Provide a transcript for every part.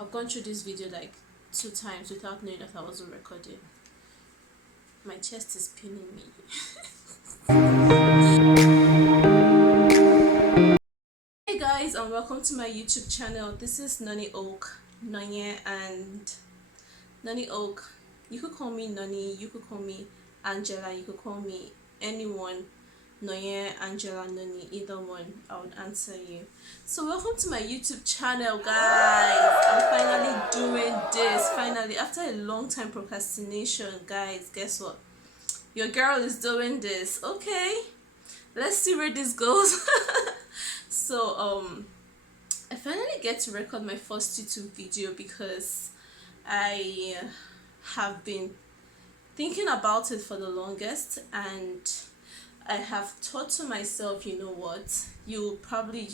I've gone through this video like 2 times without knowing that I wasn't recording. My chest is pinning me. Hey guys, and welcome to my YouTube channel. This is Nani Oak, Nanye, and Nani Oak. You could call me Nani, you could call me Angela, you could call me anyone. Noye, Angela, Nani, either one, I would answer you. So welcome to my YouTube channel, guys. I'm finally doing this. Finally, after a long time procrastination, guys, guess what? Your girl is doing this. Okay, let's see where this goes. So I finally get to record my first YouTube video because I have been thinking about it for the longest, and I have thought to myself, you know what, you'll probably,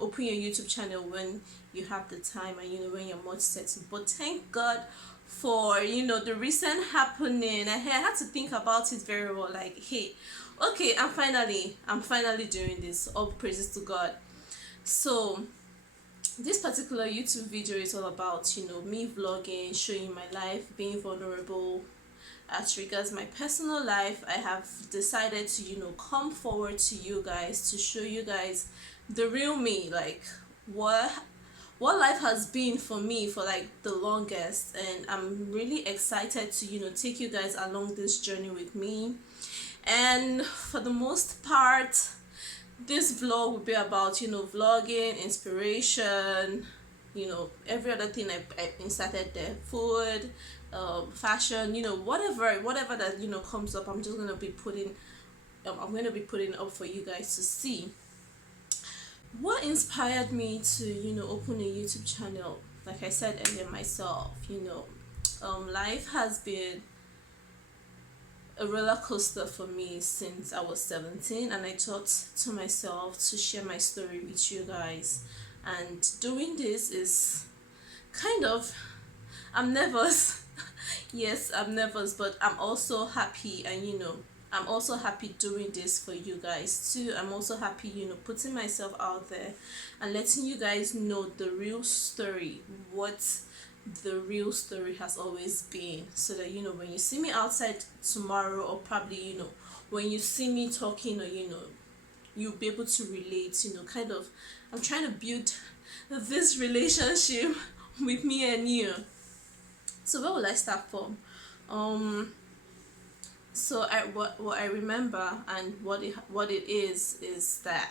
open your YouTube channel when you have the time and, when you're much settled. But thank God for, the recent happening. I had to think about it very well. Like, hey, okay, I'm finally doing this. All praises to God. So this particular YouTube video is all about, me vlogging, showing my life, being vulnerable. As regards my personal life, I have decided to come forward to you guys to show you guys the real me, like what life has been for me for like the longest. And I'm really excited to take you guys along this journey with me. And for the most part, this vlog will be about vlogging, inspiration, every other thing I inserted there, food, fashion, whatever that comes up. I'm just gonna be putting up for you guys to see. What inspired me to open a YouTube channel? Like I said earlier myself, life has been a roller coaster for me since I was 17, and I thought to myself to share my story with you guys. And doing this is kind of, I'm nervous. Yes, I'm nervous, but I'm also happy. And I'm also happy doing this for you guys too. I'm also happy putting myself out there and letting you guys know the real story, what the real story has always been, so that when you see me outside tomorrow, or probably when you see me talking, or you'll be able to relate. Kind of, I'm trying to build this relationship with me and you. So where will I start from? So what I remember, and what it is that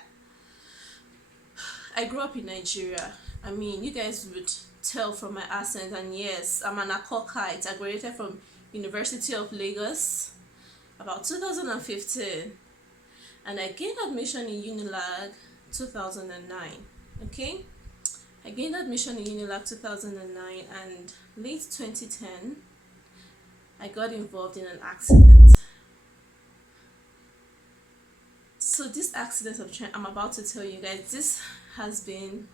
I grew up in Nigeria. I mean, you guys would tell from my accent, and yes, I'm an Akokite. I graduated from University of Lagos about 2015, and I gained admission in Unilag 2009. Okay, I gained admission in Unilag 2009, and late 2010 I got involved in an accident. So this accident I'm about to tell you guys, this has been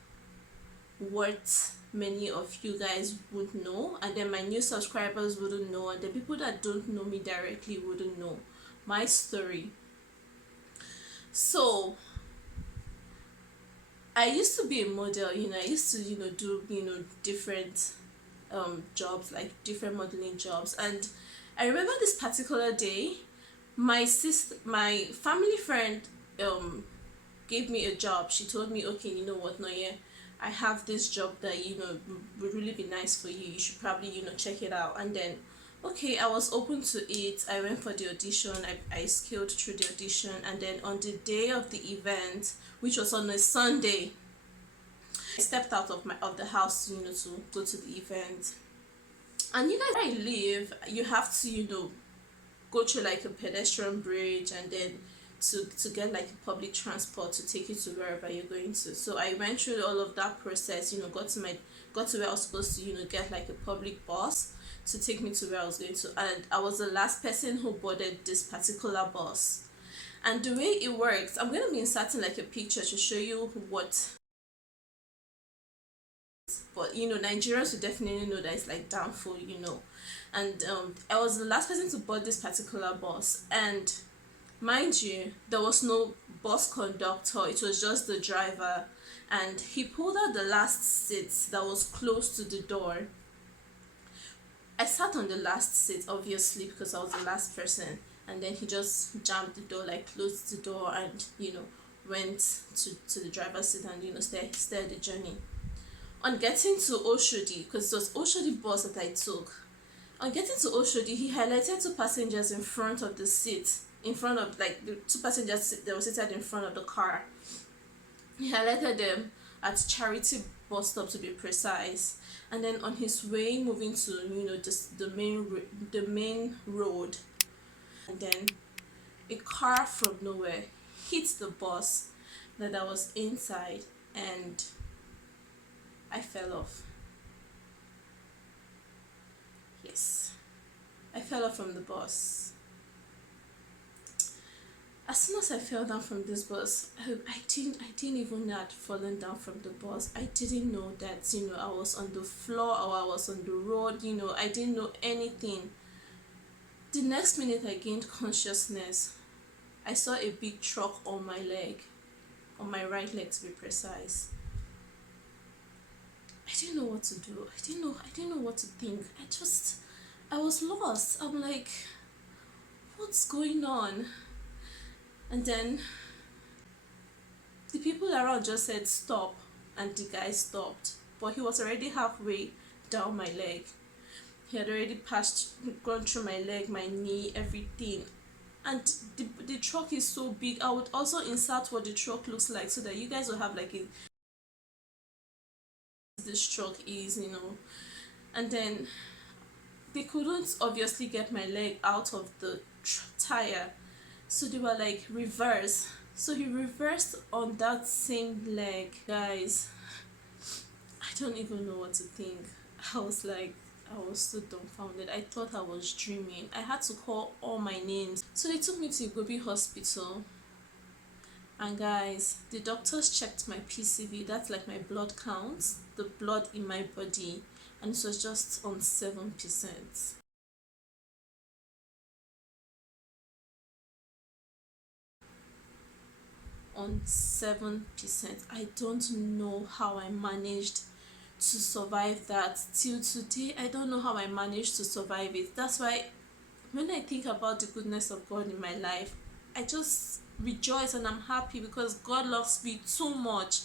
what many of you guys would know, and then my new subscribers wouldn't know, and the people that don't know me directly wouldn't know my story. So I used to be a model. I used to do different jobs, like different modeling jobs. And I remember this particular day, my family friend gave me a job. She told me, okay, you know what, Noye, I have this job that would really be nice for you. You should probably check it out. And then, okay, I was open to it. I went for the audition. I scaled through the audition, and then on the day of the event, which was on a Sunday, I stepped out of the house to go to the event. And you guys, where I live, you have to go through like a pedestrian bridge, and then to get like a public transport to take you to wherever you're going to. So I went through all of that process, got to where I was supposed to get like a public bus to take me to where I was going to. And I was the last person who boarded this particular bus. And the way it works, I'm going to be inserting like a picture to show you what. But Nigerians would definitely know that it's like downfall. And I was the last person to board this particular bus, and mind you, there was no bus conductor. It was just the driver, and he pulled out the last seat that was close to the door. I sat on the last seat, obviously, because I was the last person. And then he just jammed the door, like closed the door, and went to the driver's seat and started the journey. On getting to Oshodi, because it was Oshodi bus that I took. On getting to Oshodi, he highlighted two passengers in front of the seat, in front of like the two passengers that were seated in front of the car. He highlighted them at Charity bus stop, to be precise. And then on his way moving to the main road, and then a car from nowhere hit the bus that I was inside, and I fell off. Yes, I fell off from the bus. As soon as I fell down from this bus, I didn't even know I'd fallen down from the bus. I didn't know that I was on the floor or I was on the road. I didn't know anything. The next minute I gained consciousness, I saw a big truck on my leg, on my right leg to be precise. I didn't know what to do. I didn't know what to think. I was lost. I'm like, what's going on? And then the people around just said stop, and the guy stopped, but he was already halfway down my leg. He had already gone through my leg, my knee, everything. And the truck is so big. I would also insert what the truck looks like so that you guys will have like this truck is. And then they couldn't obviously get my leg out of the tire, so they were like, reverse. So he reversed on that same leg. Guys, I don't even know what to think. I was so dumbfounded. I thought I was dreaming. I had to call all my names. So they took me to Gobi Hospital. And guys, the doctors checked my PCV, that's like my blood count, the blood in my body, and it was just on 7%. On 7%. I don't know how I managed to survive that till today. I don't know how I managed to survive it. That's why when I think about the goodness of God in my life, I just rejoice and I'm happy because God loves me too much.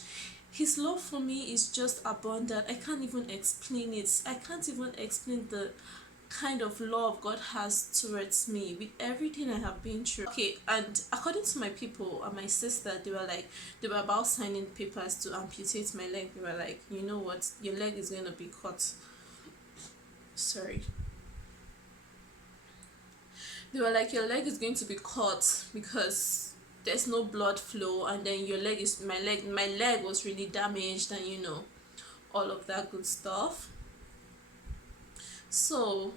His love for me is just abundant. I can't even explain it. I can't even explain the kind of love God has towards me with everything I have been through. Okay, and according to my people and my sister, they were about signing papers to amputate my leg. They were like, you know what, your leg is going to be cut. Sorry. They were like, your leg is going to be cut because there's no blood flow, and then my leg was really damaged, and all of that good stuff. So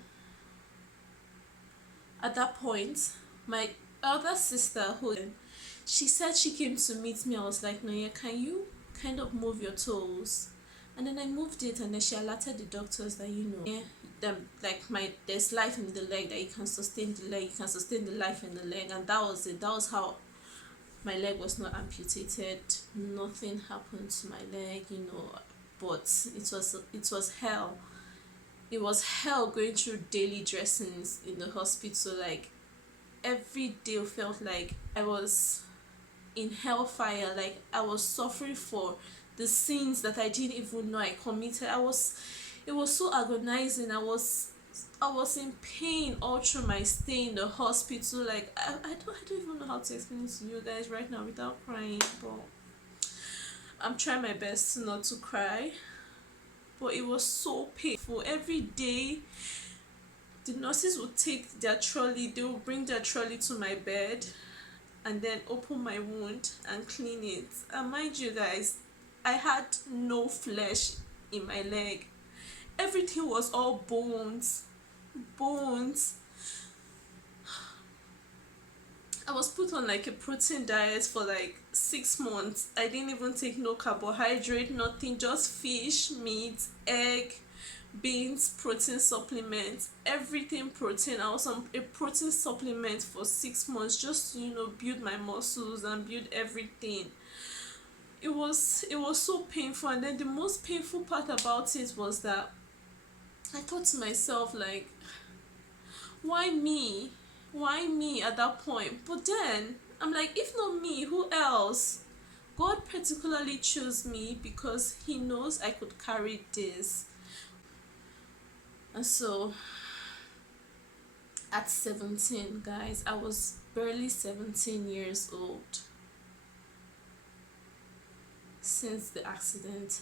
at that point, my elder sister, she said she came to meet me. I was like, Noya, can you kind of move your toes? And then I moved it, and then she alerted the doctors that there's life in the leg, that you can sustain the leg, you can sustain the life in the leg, and that was it. That was how my leg was not amputated. Nothing happened to my leg, but it was hell. It was hell going through daily dressings in the hospital. Like every day felt like I was in hellfire. Like I was suffering for the sins that I didn't even know I committed. It was so agonizing. I was in pain all through my stay in the hospital. Like I don't even know how to explain it to you guys right now without crying, but I'm trying my best not to cry. But it was so painful. Every day the nurses would take their trolley, they would bring their trolley to my bed and then open my wound and clean it. And mind you guys, I had no flesh in my leg. Everything was all bones. I was put on like a protein diet for like 6 months. I didn't even take no carbohydrate, nothing, just fish, meat, egg, beans, protein supplements, everything protein. I was on a protein supplement for 6 months just to build my muscles and build everything. it was so painful. And then the most painful part about it was that I thought to myself, like, why me? Why me at that point? But then I'm like, if not me, who else? God particularly chose me because He knows I could carry this. And so at 17, guys, I was barely 17 years old since the accident.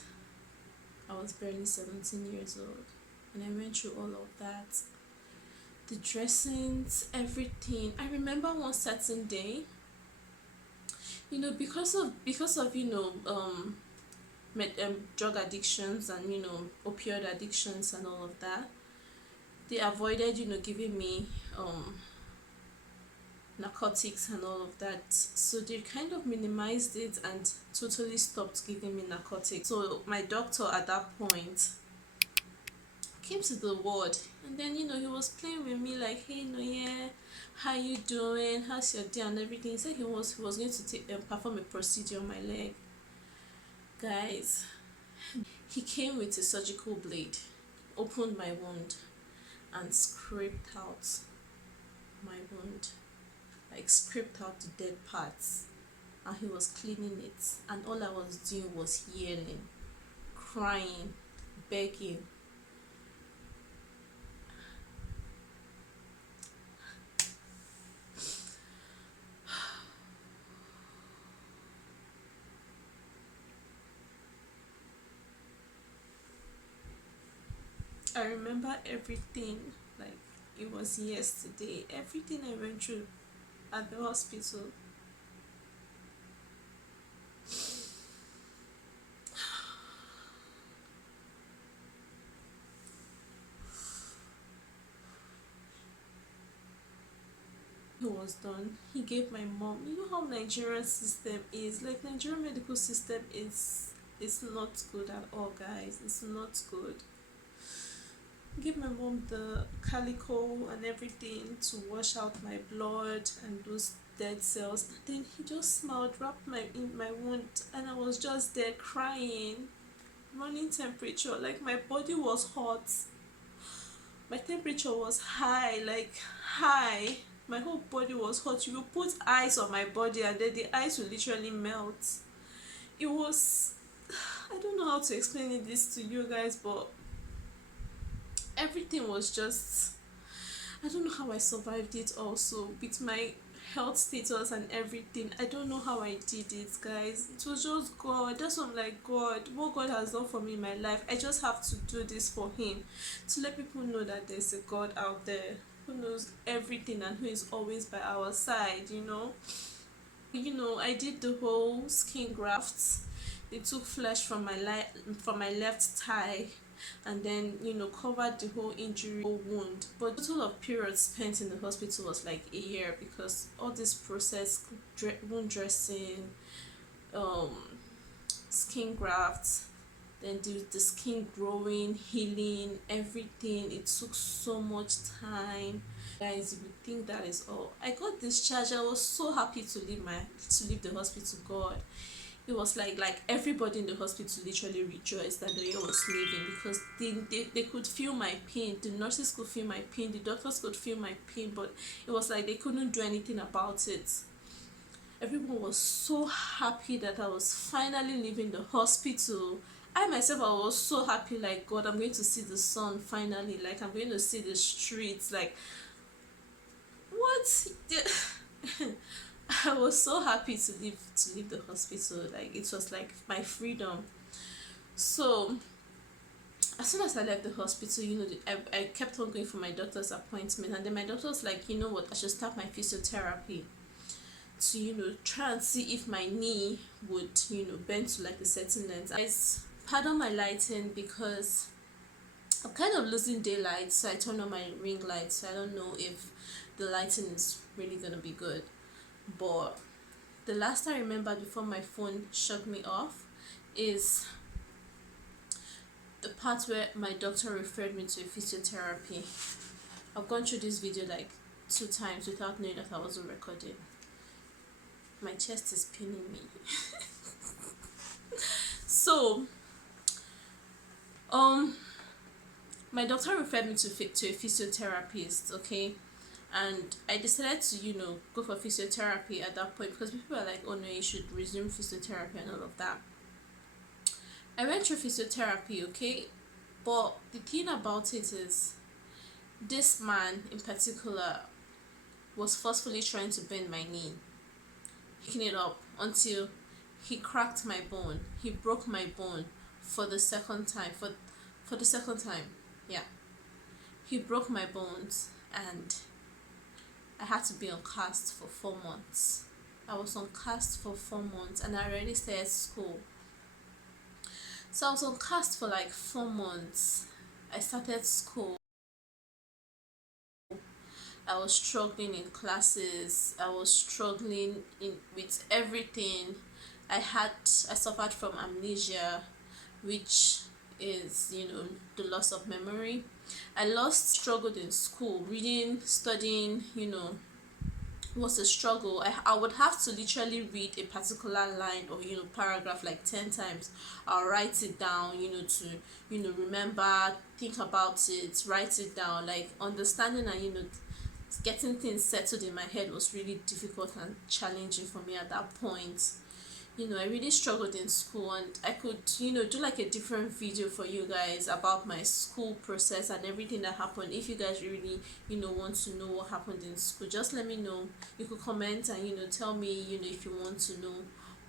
I was barely 17 years old, and I went through all of that. The dressings, everything. I remember one certain day, because of drug addictions and opioid addictions and all of that. They avoided giving me narcotics and all of that, so they kind of minimized it and totally stopped giving me narcotics. So my doctor at that point came to the ward, and then he was playing with me like, hey, no, yeah, how you doing, how's your day and everything. He said he was going to perform a procedure on my leg. Guys, he came with a surgical blade, opened my wound and scraped out my wound, like scraped out the dead parts, and he was cleaning it, and all I was doing was yelling, crying, begging. I remember everything like it was yesterday, everything I went through at the hospital. He was done. He gave my mom, how Nigerian system is, like Nigerian medical system is, it's not good at all, guys. It's not good. Give my mom the calico and everything to wash out my blood and those dead cells. And then he just smiled, wrapped in my wound, and I was just there crying, running temperature. Like my body was hot, my temperature was high, like high. My whole body was hot. You will put ice on my body, and then the ice will literally melt. It was, I don't know how to explain this to you guys, but everything was just, I don't know how I survived it also with my health status and everything. I don't know how I did it, guys. It was just God. That's what I'm like, God, what God has done for me in my life, I just have to do this for Him, to let people know that there's a God out there who knows everything and who is always by our side. I did the whole skin grafts. They took flesh from my left thigh, and then covered the whole injury, whole wound. But the total of period spent in the hospital was like a year, because all this process, wound dressing, um skin grafts, then the skin growing, healing, everything, it took so much time. Guys, you would think that is all. I got discharged. I was so happy to leave the hospital. God, it was like everybody in the hospital literally rejoiced that the year was leaving, because they could feel my pain. The nurses could feel my pain, the doctors could feel my pain, but it was like they couldn't do anything about it. Everyone was so happy that I was finally leaving the hospital. I myself, I was so happy, like, God, I'm going to see the sun finally, like I'm going to see the streets, like, what? I was so happy to leave the hospital. Like, it was like my freedom. So as soon as I left the hospital, I kept on going for my doctor's appointment, and then my doctor was like, you know what, I should start my physiotherapy to try and see if my knee would bend to like a certain length. Pardon my lighting, because I'm kind of losing daylight, so I turned on my ring light, so I don't know if the lighting is really gonna be good. But the last I remember before my phone shut me off is the part where my doctor referred me to a physiotherapy. I've gone through this video like 2 times without knowing that I wasn't recording. My chest is pinning me. So um my doctor referred me to a physiotherapist, okay, and I decided to go for physiotherapy at that point because people are like, oh no, you should resume physiotherapy and all of that. I went through physiotherapy, okay, but the thing about it is this man in particular was forcefully trying to bend my knee, picking it up until he cracked my bone. He broke my bone for the second time. For the second time, yeah, he broke my bones, and I had to be on cast for 4 months. I was on cast for 4 months, and I already started school. So I was on cast for like 4 months. I started school. I was struggling in classes. I was struggling with everything. I suffered from amnesia, which is the loss of memory. I struggled in school, reading, studying, was a struggle. I would have to literally read a particular line or paragraph like 10 times. I'll write it down, to remember, think about it, write it down. Like understanding and getting things settled in my head was really difficult and challenging for me at that point. I really struggled in school, and I could do like a different video for you guys about my school process and everything that happened. If you guys really want to know what happened in school, just let me know. You could comment and tell me if you want to know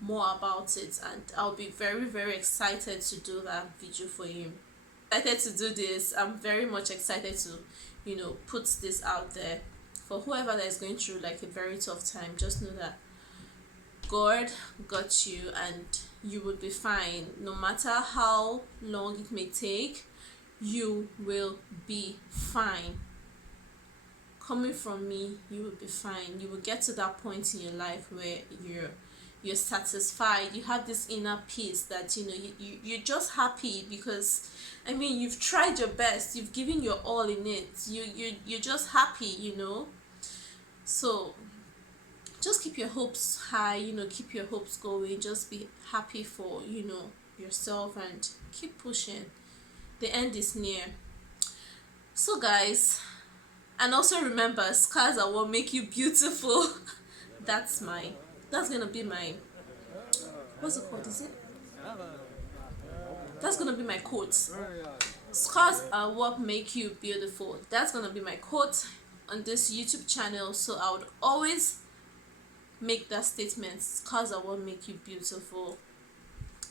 more about it, and I'll be very, very excited to do that video for you. Excited to do this. I'm very much excited to put this out there for whoever that is going through like a very tough time. Just know that God got you, and you will be fine. No matter how long it may take, you will be fine. Coming from me, you will be fine. You will get to that point in your life where you're satisfied. You have this inner peace that you're just happy because you've tried your best. You've given your all in it. You're just happy. So just keep your hopes high, keep your hopes going. Just be happy for yourself, and keep pushing. The end is near. So guys, and also remember, scars are what make you beautiful. that's gonna be my, what's it called, is it, that's gonna be my quote. Scars are what make you beautiful. That's gonna be my quote on this YouTube channel. So I would always make that statement. Scars are what make you beautiful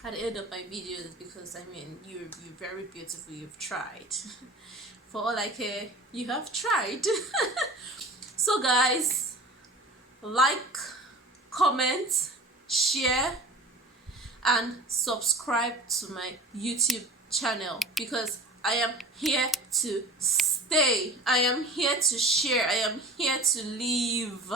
at the end of my videos, because you're very beautiful. You've tried. For all I care, you have tried. So guys, like, comment, share, and subscribe to my YouTube channel, because I am here to stay. I am here to share. I am here to live.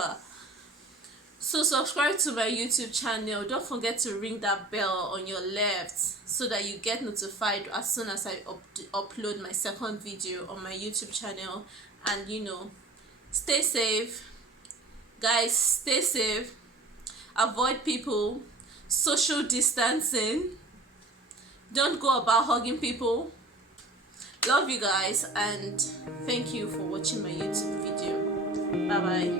So subscribe to my YouTube channel. Don't forget to ring that bell on your left so that you get notified as soon as I upload my second video on my YouTube channel. And stay safe. Guys, stay safe. Avoid people. Social distancing. Don't go about hugging people. Love you guys, and thank you for watching my YouTube video. Bye bye.